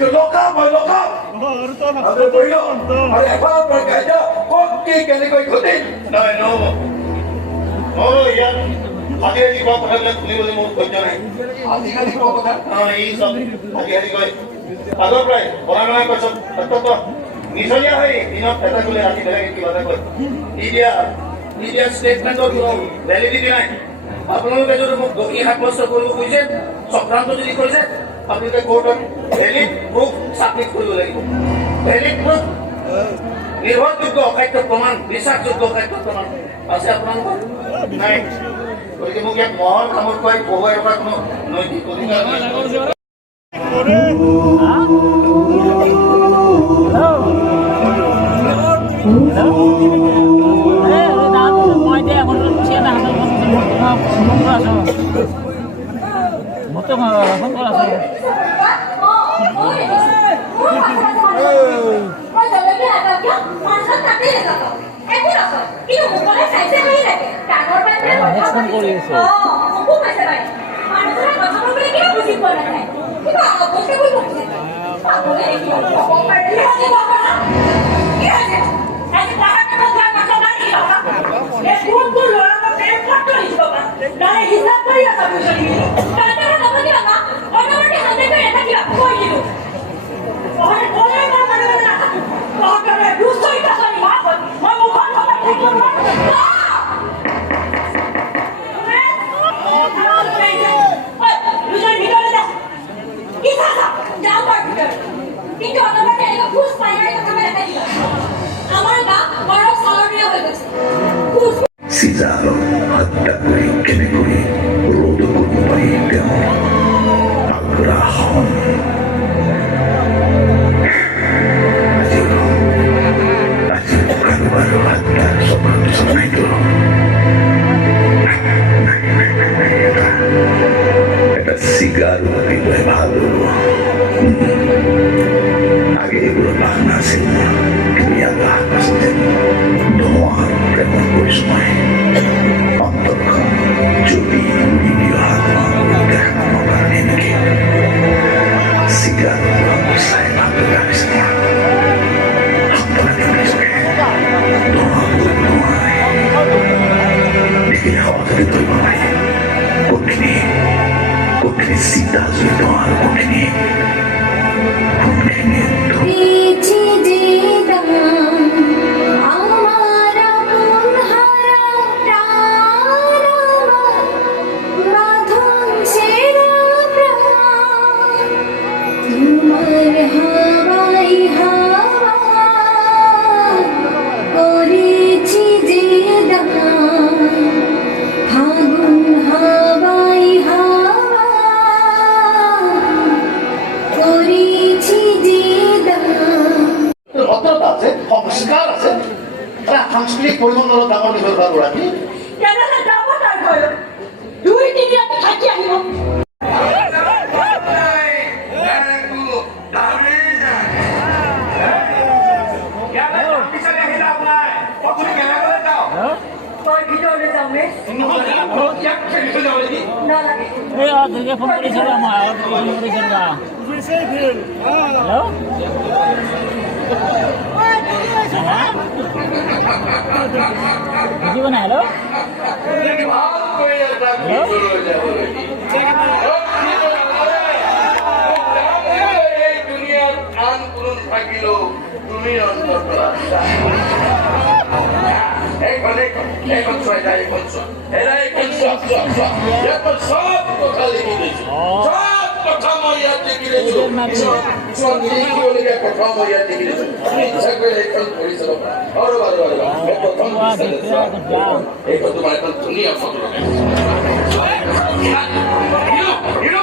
itu lokap ada boyo ada apa berkaca koki kene koi khoti no oh ya hari kau pernah kuni boleh mau kerja ni hari kau pernah ini सब hari kau agak pray orang kau सब betul misalnya hari ini kita boleh hati bela kita baca kau India statement or validity নাই আপোনালোকে যদি মোক দোষী সাব্যস্ত কৰিব খুজিছে চক্ৰান্ত যদি কৰিছে আপোনালোকে কোৰ্টত ভেলিড প্ৰুফ সাবমিট কৰিব লাগিব ভেলিড প্ৰুফ নিৰ্ভৰযোগ্য অকাট্য প্ৰমাণ বিশ্বাসযোগ্য অকাট্য প্ৰমাণ আছে আপোনালোকৰ নাই গতিকে মোক ইয়াত মহৰ কামত কৈ বহুৱাই ৰখাৰ কোনো নৈতিক অধিকাৰ নাই Sizalo hatta kuri kene kuri rodo kurmai demo agrahon aji karu hatta sopan itu eta sigaru di bawah age berubah nasibnya kelihatan pasti doa preman kuismai antarkan judi dilihat mudah mengalami sigar saya mampu dari semua hampir doa bikin khawatir itu mulai kukini sida doa kukini সাংস্কৃতিক পৰিবহনৰ ডাঙৰ নিৰ্ভৰ ৰাখি কেনেকে যাব তাৰ হয় 2-3 ৰাতি থাকি আহিব Gimana halo? Dunia an kurun pagilo dunia berperasa. Ekon suara ekon suara. Era ekon suara. Ya bersab kali ini. Sab pertama ya dikira itu. Suami ini oleh pertama ya dikira itu. Ini saya ekon polis loh. Baru. Ekon tu macam dunia foto. You know.